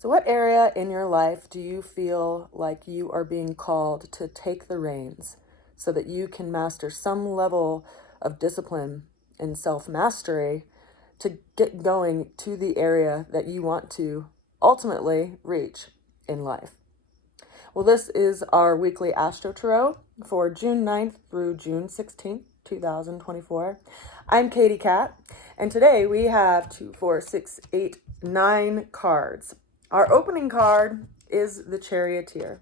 So what area in your life do you feel like you are being called to take the reins so that you can master some level of discipline and self-mastery to get going to the area that you want to ultimately reach in life? Well, this is our weekly AstroTarot for June 9th through June 16th, 2024. I'm Katie Cat, and today we have 2, 4, 6, 8, 9 cards. Our opening card is the Charioteer.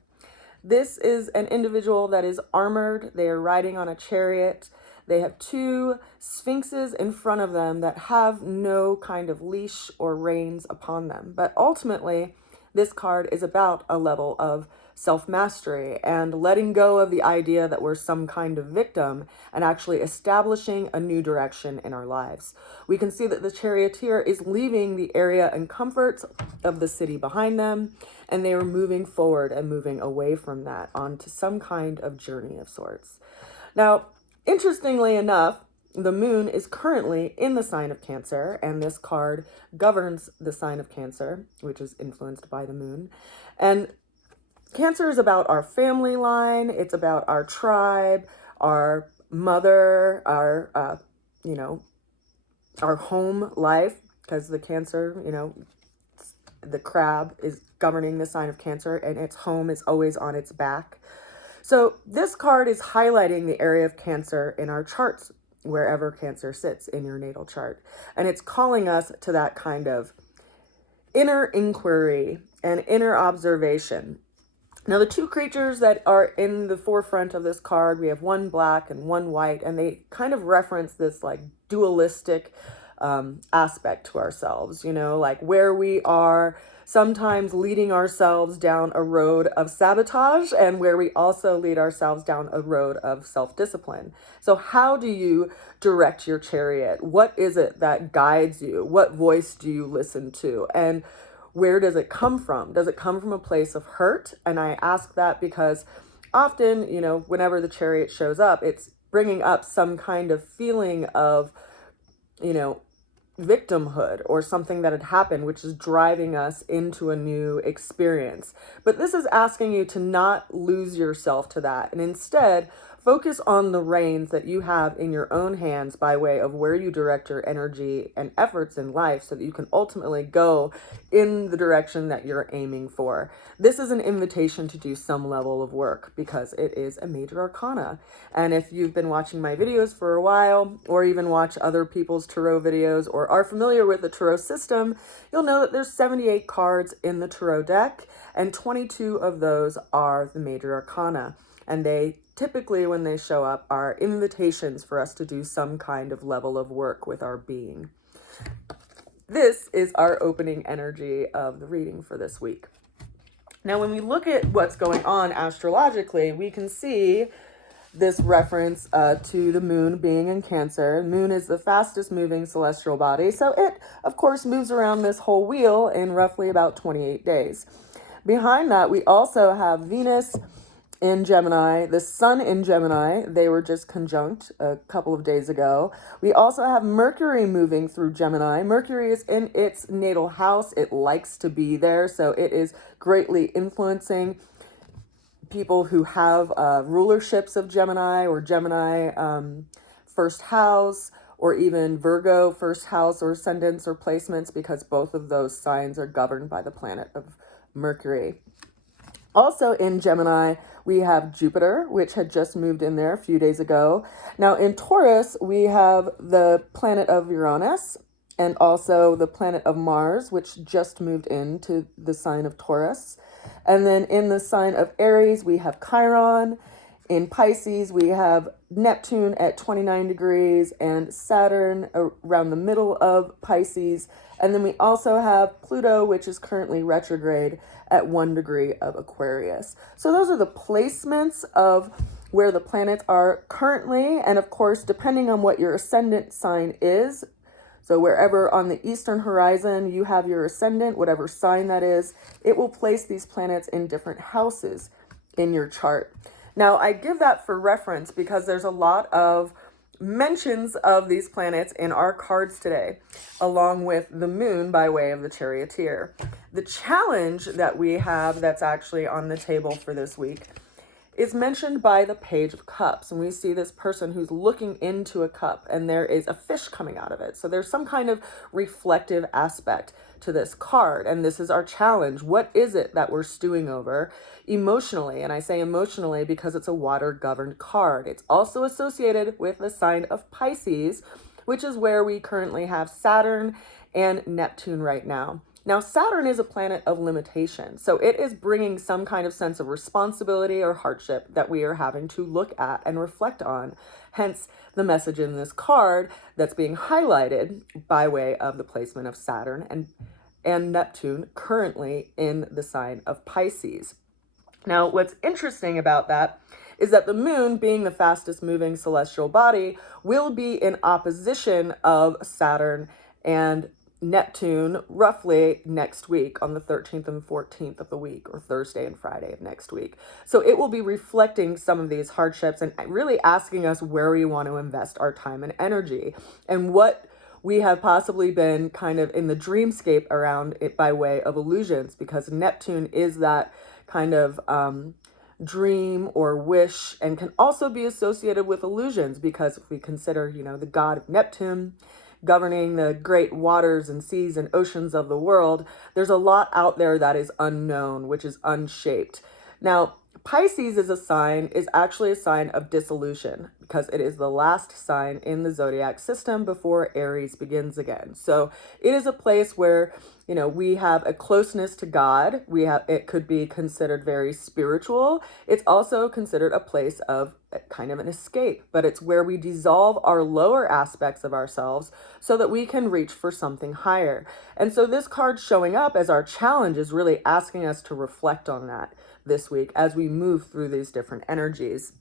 This is an individual that is armored. They are riding on a chariot. They have 2 sphinxes in front of them that have no kind of leash or reins upon them. But ultimately, this card is about a level of self-mastery and letting go of the idea that we're some kind of victim and actually establishing a new direction in our lives. We can see that the Charioteer is leaving the area and comforts of the city behind them, and they are moving forward and moving away from that onto some kind of journey of sorts. Now, interestingly enough, the moon is currently in the sign of Cancer, and this card governs the sign of Cancer, which is influenced by the moon. And Cancer is about our family line. It's about our tribe, our mother, our, our home life, because the Cancer, the crab is governing the sign of Cancer, and its home is always on its back. So this card is highlighting the area of Cancer in our charts, wherever Cancer sits in your natal chart. And it's calling us to that kind of inner inquiry and inner observation. Now, the 2 creatures that are in the forefront of this card, we have one black and one white, and they kind of reference this like dualistic aspect to ourselves, like where we are sometimes leading ourselves down a road of sabotage and where we also lead ourselves down a road of self-discipline. So how do you direct your chariot? What is it that guides you? What voice do you listen to? And where does it come from? Does it come from a place of hurt? And I ask that because often, whenever the chariot shows up, it's bringing up some kind of feeling of, victimhood or something that had happened, which is driving us into a new experience. But this is asking you to not lose yourself to that, and instead focus on the reins that you have in your own hands by way of where you direct your energy and efforts in life so that you can ultimately go in the direction that you're aiming for. This is an invitation to do some level of work because it is a major arcana. And if you've been watching my videos for a while, or even watch other people's tarot videos, or are familiar with the tarot system, you'll know that there's 78 cards in the tarot deck, and 22 of those are the major arcana. And they typically, when they show up, are invitations for us to do some kind of level of work with our being. This is our opening energy of the reading for this week. Now, when we look at what's going on astrologically, we can see this reference to the moon being in Cancer. Moon is the fastest moving celestial body, so it, of course, moves around this whole wheel in roughly about 28 days. Behind that, we also have Venus in Gemini, the Sun in Gemini. They were just conjunct a couple of days ago. We also have Mercury moving through Gemini. Mercury is in its natal house. It likes to be there, so it is greatly influencing people who have rulerships of Gemini or Gemini first house, or even Virgo first house or ascendants or placements, because both of those signs are governed by the planet of Mercury. Also in Gemini, we have Jupiter, which had just moved in there a few days ago. Now in Taurus, we have the planet of Uranus and also the planet of Mars, which just moved into the sign of Taurus. And then in the sign of Aries, we have Chiron. In Pisces, we have Neptune at 29 degrees and Saturn around the middle of Pisces. And then we also have Pluto, which is currently retrograde at 1 degree of Aquarius. So those are the placements of where the planets are currently. And of course, depending on what your ascendant sign is, so wherever on the eastern horizon you have your ascendant, whatever sign that is, it will place these planets in different houses in your chart. Now, I give that for reference because there's a lot of mentions of these planets in our cards today, along with the moon by way of the charioteer. The challenge that we have that's actually on the table for this week is mentioned by the Page of Cups. And we see this person who's looking into a cup and there is a fish coming out of it. So there's some kind of reflective aspect to this card. And this is our challenge. What is it that we're stewing over emotionally? And I say emotionally because it's a water-governed card. It's also associated with the sign of Pisces, which is where we currently have Saturn and Neptune right now. Now, Saturn is a planet of limitation, so it is bringing some kind of sense of responsibility or hardship that we are having to look at and reflect on. Hence, the message in this card that's being highlighted by way of the placement of Saturn and Neptune currently in the sign of Pisces. Now, what's interesting about that is that the moon, being the fastest moving celestial body, will be in opposition of Saturn and Neptune roughly next week on the 13th and 14th of the week, or Thursday and Friday of next week. So it will be reflecting some of these hardships and really asking us where we want to invest our time and energy and what we have possibly been kind of in the dreamscape around it by way of illusions, because Neptune is that kind of dream or wish, and can also be associated with illusions, because if we consider, the god of Neptune governing the great waters and seas and oceans of the world, there's a lot out there that is unknown, which is unshaped. Now, Pisces is actually a sign of dissolution, because it is the last sign in the zodiac system before Aries begins again. So it is a place where, we have a closeness to God. It could be considered very spiritual. It's also considered a place of kind of an escape, but it's where we dissolve our lower aspects of ourselves so that we can reach for something higher. And so this card showing up as our challenge is really asking us to reflect on that this week as we move through these different energies.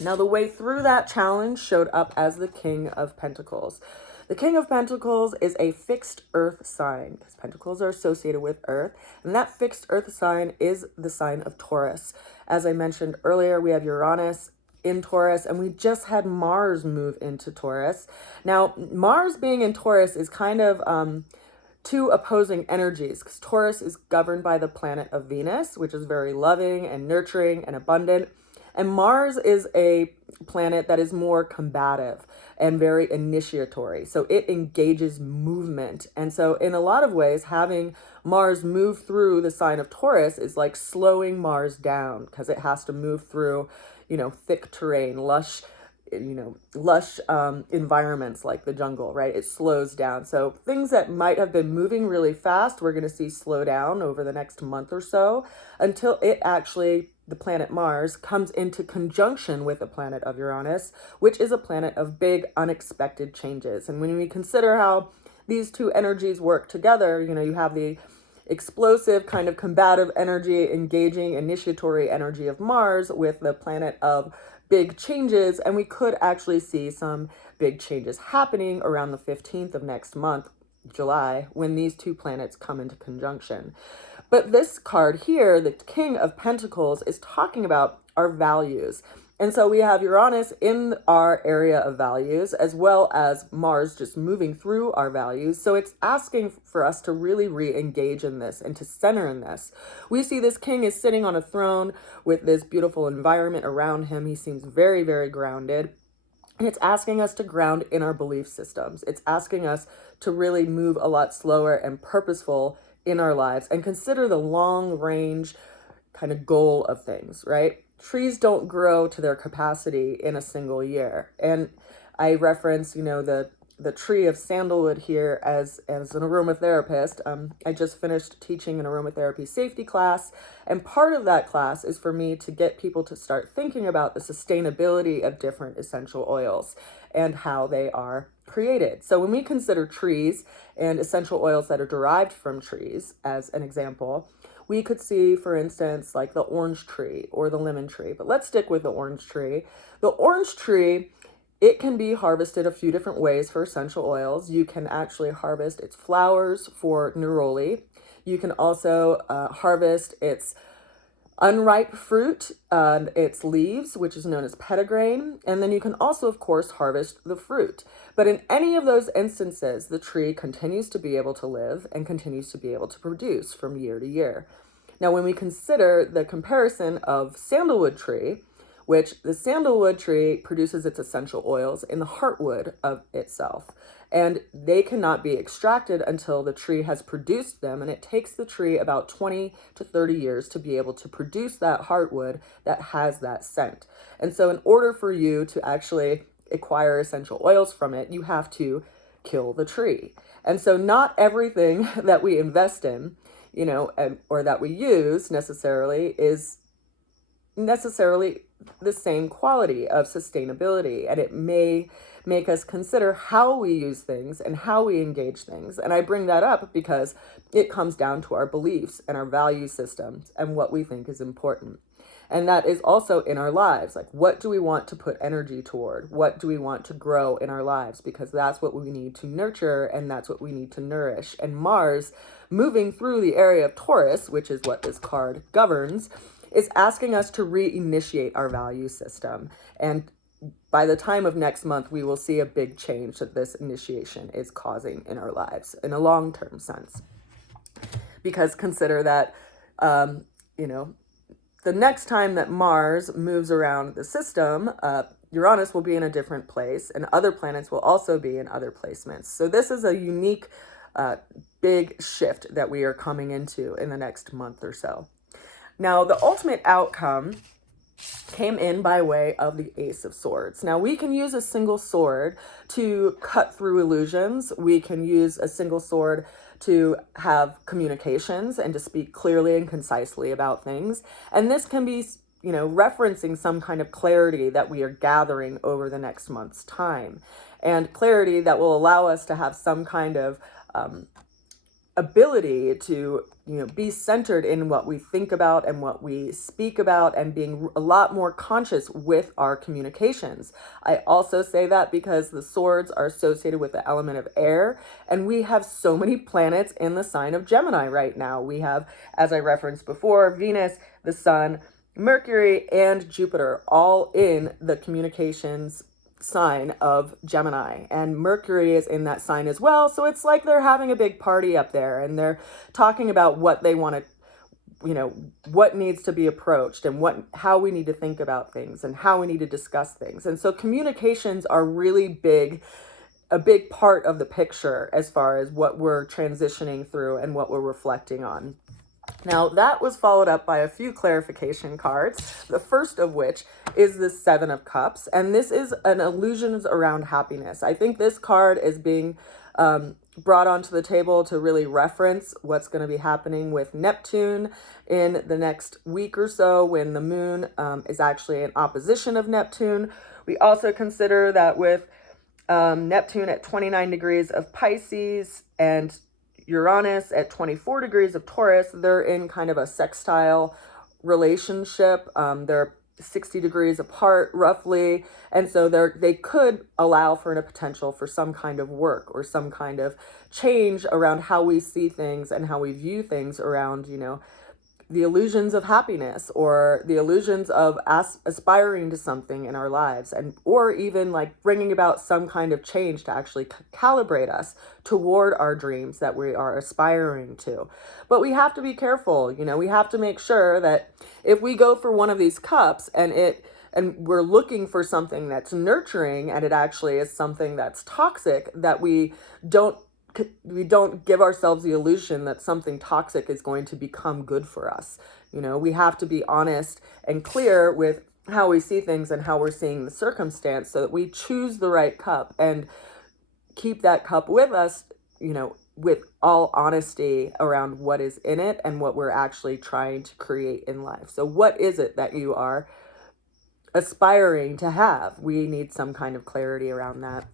Now, the way through that challenge showed up as the King of Pentacles. The King of Pentacles is a fixed earth sign, because pentacles are associated with earth, and that fixed earth sign is the sign of Taurus. As I mentioned earlier, we have Uranus in Taurus, and we just had Mars move into Taurus. Now, Mars being in Taurus is kind of two opposing energies, because Taurus is governed by the planet of Venus, which is very loving and nurturing and abundant. And Mars is a planet that is more combative and very initiatory. So it engages movement. And so in a lot of ways, having Mars move through the sign of Taurus is like slowing Mars down, because it has to move through, thick terrain, lush environments like the jungle, right? It slows down. So things that might have been moving really fast, we're going to see slow down over the next month or so, until the planet Mars comes into conjunction with the planet of Uranus, which is a planet of big unexpected changes. And when we consider how these two energies work together, you have the explosive kind of combative energy, engaging initiatory energy of Mars with the planet of big changes, and we could actually see some big changes happening around the 15th of next month, July, when these two planets come into conjunction. But this card here, the King of Pentacles, is talking about our values. And so we have Uranus in our area of values, as well as Mars just moving through our values. So it's asking for us to really re-engage in this and to center in this. We see this king is sitting on a throne with this beautiful environment around him. He seems very, very grounded. And it's asking us to ground in our belief systems. It's asking us to really move a lot slower and purposeful in our lives and consider the long range kind of goal of things, right? Trees don't grow to their capacity in a single year. And I reference, the tree of sandalwood here as an aromatherapist. I just finished teaching an aromatherapy safety class, and part of that class is for me to get people to start thinking about the sustainability of different essential oils and how they are created. So when we consider trees and essential oils that are derived from trees, as an example, we could see, for instance, like the orange tree or the lemon tree, but let's stick with the orange tree. The orange tree, it can be harvested a few different ways for essential oils. You can actually harvest its flowers for neroli. You can also harvest its Unripe fruit, its leaves, which is known as petitgrain, and then you can also, of course, harvest the fruit. But in any of those instances, the tree continues to be able to live and continues to be able to produce from year to year. Now, when we consider the comparison of sandalwood tree, which the sandalwood tree produces its essential oils in the heartwood of itself, and they cannot be extracted until the tree has produced them, and it takes the tree about 20 to 30 years to be able to produce that heartwood that has that scent. And so in order for you to actually acquire essential oils from it, you have to kill the tree. And so not everything that we invest in, or that we use necessarily is necessarily the same quality of sustainability, and it may make us consider how we use things and how we engage things. And I bring that up because it comes down to our beliefs and our value systems and what we think is important. And that is also in our lives. Like, what do we want to put energy toward? What do we want to grow in our lives? Because that's what we need to nurture, and that's what we need to nourish. And Mars, moving through the area of Taurus, which is what this card governs, is asking us to reinitiate our value system. And by the time of next month, we will see a big change that this initiation is causing in our lives in a long-term sense. Because consider that, the next time that Mars moves around the system, Uranus will be in a different place, and other planets will also be in other placements. So this is a unique, big shift that we are coming into in the next month or so. Now, the ultimate outcome came in by way of the Ace of Swords. Now, we can use a single sword to cut through illusions. We can use a single sword to have communications and to speak clearly and concisely about things. And this can be, referencing some kind of clarity that we are gathering over the next month's time, and clarity that will allow us to have some kind of ability to be centered in what we think about and what we speak about, and being a lot more conscious with our communications. I also say that because the swords are associated with the element of air, and we have so many planets in the sign of Gemini right now. We have, as I referenced before, Venus, the Sun, Mercury, and Jupiter all in the communications sign of Gemini, and Mercury is in that sign as well. So it's like they're having a big party up there, and they're talking about what they want to, what needs to be approached, and how we need to think about things and how we need to discuss things. And so communications are really a big part of the picture as far as what we're transitioning through and what we're reflecting on. Now, that was followed up by a few clarification cards, the first of which is the Seven of Cups, and this is an illusions around happiness. I think this card is being brought onto the table to really reference what's going to be happening with Neptune in the next week or so, when the moon is actually in opposition of Neptune. We also consider that with Neptune at 29 degrees of Pisces and Uranus at 24 degrees of Taurus, they're in kind of a sextile relationship. They're 60 degrees apart roughly. And so they could allow for a potential for some kind of work or some kind of change around how we see things and how we view things around, the illusions of happiness, or the illusions of aspiring to something in our lives, or even like bringing about some kind of change to actually calibrate us toward our dreams that we are aspiring to. But we have to be careful, we have to make sure that if we go for one of these cups and we're looking for something that's nurturing, and it actually is something that's toxic, that we don't give ourselves the illusion that something toxic is going to become good for us. We have to be honest and clear with how we see things and how we're seeing the circumstance, so that we choose the right cup and keep that cup with us, with all honesty around what is in it and what we're actually trying to create in life. So what is it that you are aspiring to have? We need some kind of clarity around that.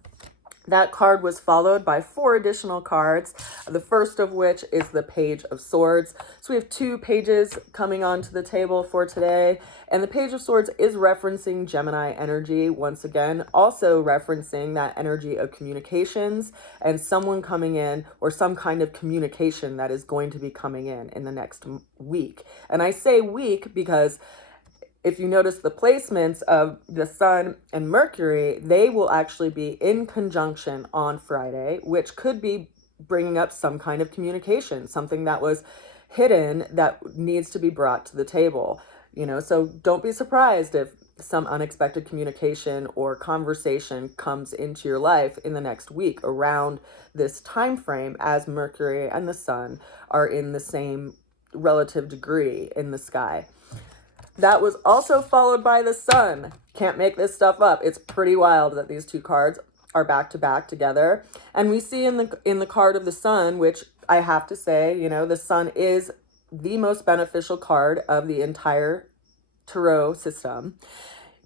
That card was followed by 4 additional cards, the first of which is the Page of Swords. So we have 2 pages coming onto the table for today, and the Page of Swords is referencing Gemini energy once again, also referencing that energy of communications and someone coming in, or some kind of communication that is going to be coming in the next week. And I say week because if you notice the placements of the Sun and Mercury, they will actually be in conjunction on Friday, which could be bringing up some kind of communication, something that was hidden that needs to be brought to the table. So don't be surprised if some unexpected communication or conversation comes into your life in the next week around this time frame, as Mercury and the Sun are in the same relative degree in the sky. That was also followed by the Sun. Can't make this stuff up. It's pretty wild that these 2 cards are back to back together. And we see in the card of the Sun, which I have to say, the Sun is the most beneficial card of the entire tarot system,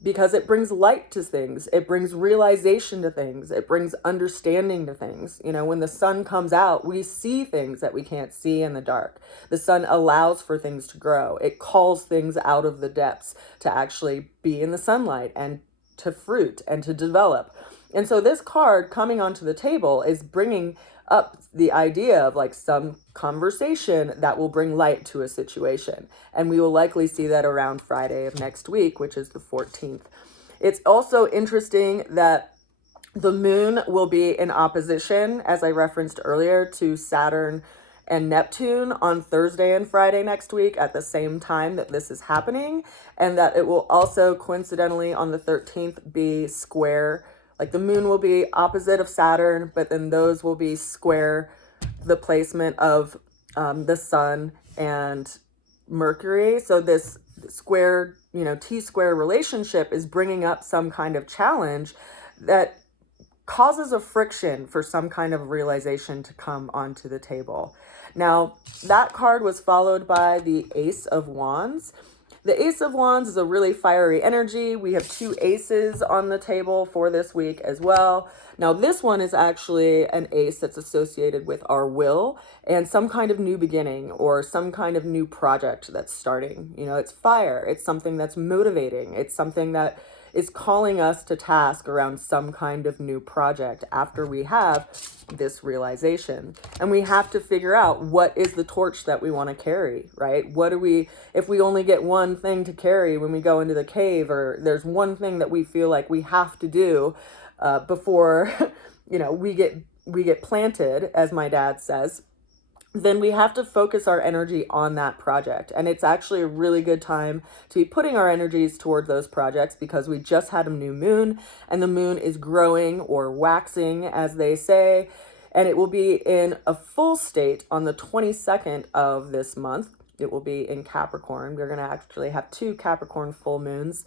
because it brings light to things. It brings realization to things. It brings understanding to things. When the Sun comes out, we see things that we can't see in the dark. The Sun allows for things to grow. It calls things out of the depths to actually be in the sunlight and to fruit and to develop. And so this card coming onto the table is bringing up the idea of like some conversation that will bring light to a situation. And we will likely see that around Friday of next week, which is the 14th. It's also interesting that the moon will be in opposition, as I referenced earlier, to Saturn and Neptune on Thursday and Friday next week at the same time that this is happening. And that it will also coincidentally on the 13th be square. Like the moon will be opposite of Saturn, but then those will be square the placement of the Sun and Mercury. So this square, T-square relationship is bringing up some kind of challenge that causes a friction for some kind of realization to come onto the table. Now, that card was followed by the Ace of Wands. The Ace of Wands is a really fiery energy. We have 2 aces on the table for this week as well. Now, this one is actually an ace that's associated with our will and some kind of new beginning or some kind of new project that's starting. It's fire. It's something that's motivating. It's something that is calling us to task around some kind of new project after we have this realization. And we have to figure out what is the torch that we want to carry, right? If we only get one thing to carry when we go into the cave, or there's one thing that we feel like we have to do before, we get planted, as my dad says, then we have to focus our energy on that project. And it's actually a really good time to be putting our energies toward those projects, because we just had a new moon and the moon is growing or waxing, as they say, and it will be in a full state on the 22nd of this month. It will be in Capricorn. We're going to actually have 2 Capricorn full moons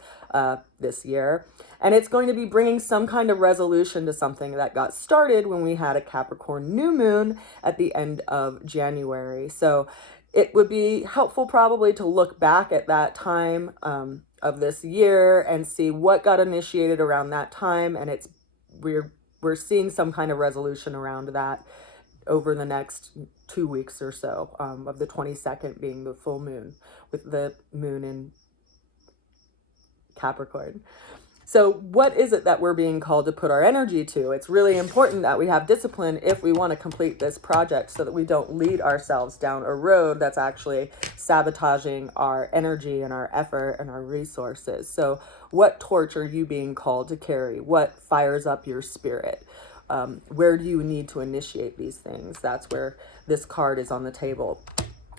this year. And it's going to be bringing some kind of resolution to something that got started when we had a Capricorn new moon at the end of January. So it would be helpful probably to look back at that time of this year and see what got initiated around that time. And we're seeing some kind of resolution around that over the next 2 weeks or so, of the 22nd being the full moon, with the moon in Capricorn. So what is it that we're being called to put our energy to? It's really important that we have discipline if we want to complete this project, so that we don't lead ourselves down a road that's actually sabotaging our energy and our effort and our resources. So what torch are you being called to carry? What fires up your spirit? Where do you need to initiate these things? That's where this card is on the table.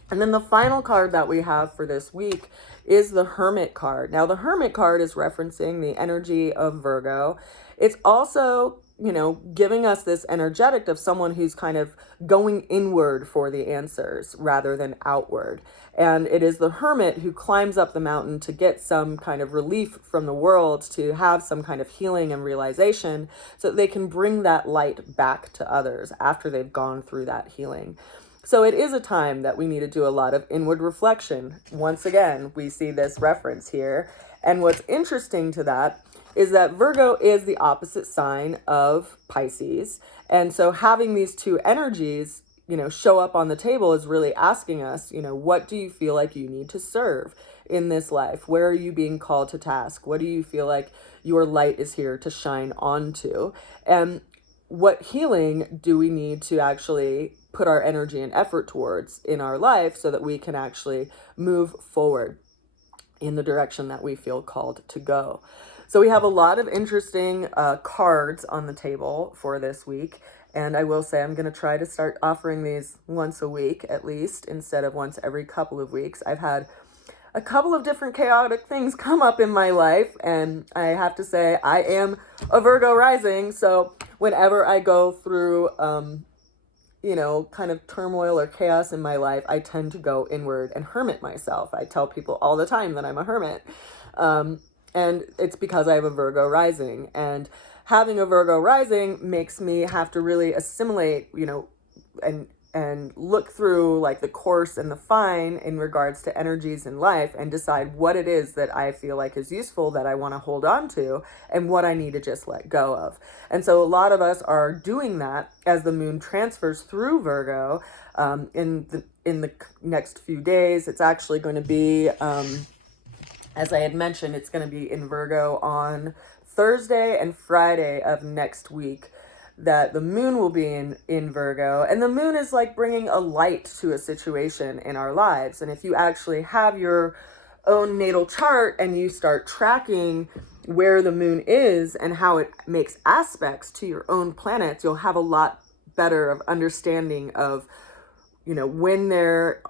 And then the final card that we have for this week is the Hermit card. Now, the Hermit card is referencing the energy of Virgo. It's also, giving us this energetic of someone who's kind of going inward for the answers rather than outward. And it is the hermit who climbs up the mountain to get some kind of relief from the world, to have some kind of healing and realization, so that they can bring that light back to others after they've gone through that healing. So it is a time that we need to do a lot of inward reflection. Once again, we see this reference here. And what's interesting to that is that Virgo is the opposite sign of Pisces. And so having these two energies, show up on the table is really asking us, what do you feel like you need to serve in this life? Where are you being called to task? What do you feel like your light is here to shine onto? And what healing do we need to actually put our energy and effort towards in our life so that we can actually move forward in the direction that we feel called to go? So we have a lot of interesting cards on the table for this week. And I will say I'm going to try to start offering these once a week at least, instead of once every couple of weeks. I've had a couple of different chaotic things come up in my life, and I have to say I am a Virgo rising. So whenever I go through, kind of turmoil or chaos in my life, I tend to go inward and hermit myself. I tell people all the time that I'm a hermit. And it's because I have a Virgo rising, and having a Virgo rising makes me have to really assimilate, and look through like the coarse and the fine in regards to energies in life, and decide what it is that I feel like is useful, that I want to hold on to, and what I need to just let go of. And so a lot of us are doing that as the moon transfers through Virgo in the next few days. It's actually going to be, as I had mentioned, it's going to be in Virgo on Thursday and Friday of next week, that the moon will be in Virgo. And the moon is like bringing a light to a situation in our lives. And if you actually have your own natal chart and you start tracking where the moon is and how it makes aspects to your own planets, you'll have a lot better of understanding of, when there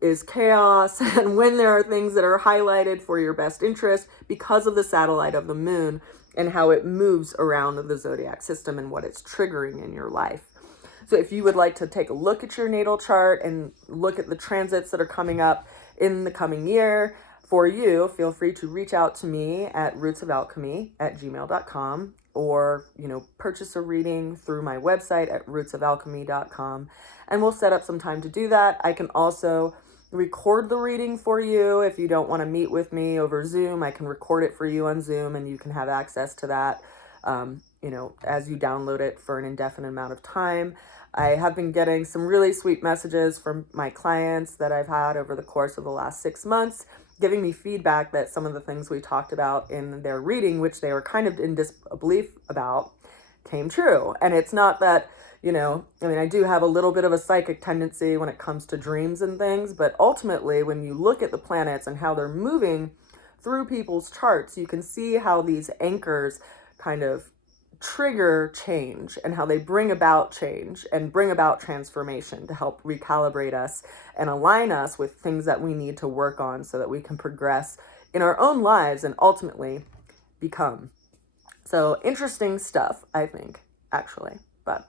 is chaos and when there are things that are highlighted for your best interest because of the satellite of the moon and how it moves around the zodiac system and what it's triggering in your life. So if you would like to take a look at your natal chart and look at the transits that are coming up in the coming year for you, feel free to reach out to me at rootsofalchemy@gmail.com, or, purchase a reading through my website at rootsofalchemy.com, and we'll set up some time to do that. I can also record the reading for you. If you don't want to meet with me over Zoom, I can record it for you on Zoom, and you can have access to that, as you download it for an indefinite amount of time. I have been getting some really sweet messages from my clients that I've had over the course of the last 6 months, giving me feedback that some of the things we talked about in their reading, which they were kind of in disbelief about, came true. And it's not that, I do have a little bit of a psychic tendency when it comes to dreams and things, but ultimately when you look at the planets and how they're moving through people's charts, you can see how these anchors kind of trigger change and how they bring about change and bring about transformation to help recalibrate us and align us with things that we need to work on so that we can progress in our own lives and ultimately become. So interesting stuff, I think, actually, but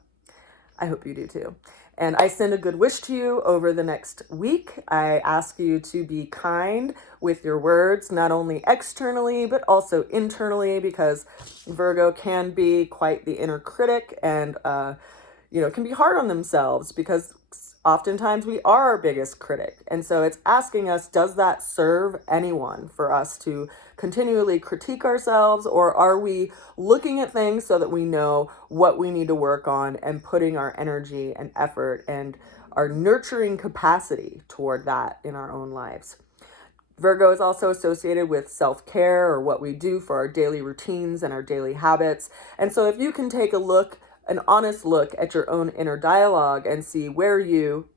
I hope you do too. And I send a good wish to you over the next week. I ask you to be kind with your words, not only externally, but also internally, because Virgo can be quite the inner critic and, can be hard on themselves, because oftentimes we are our biggest critic. And so it's asking us, does that serve anyone for us to continually critique ourselves, or are we looking at things so that we know what we need to work on and putting our energy and effort and our nurturing capacity toward that in our own lives? Virgo is also associated with self-care, or what we do for our daily routines and our daily habits. And so if you can take an honest look at your own inner dialogue and see where you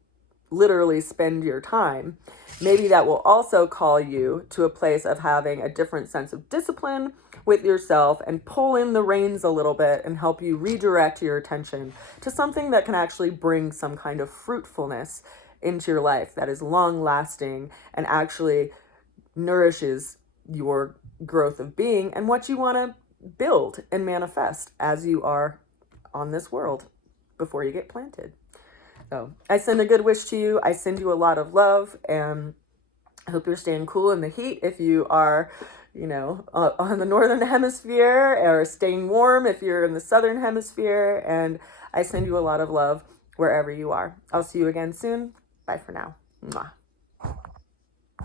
literally spend your time, maybe that will also call you to a place of having a different sense of discipline with yourself and pull in the reins a little bit and help you redirect your attention to something that can actually bring some kind of fruitfulness into your life that is long lasting and actually nourishes your growth of being and what you want to build and manifest as you are on this world before you get planted. So I send a good wish to you. I send you a lot of love, and I hope you're staying cool in the heat if you are, on the northern hemisphere, or staying warm if you're in the southern hemisphere. And I send you a lot of love wherever you are. I'll see you again soon. Bye for now. Mwah.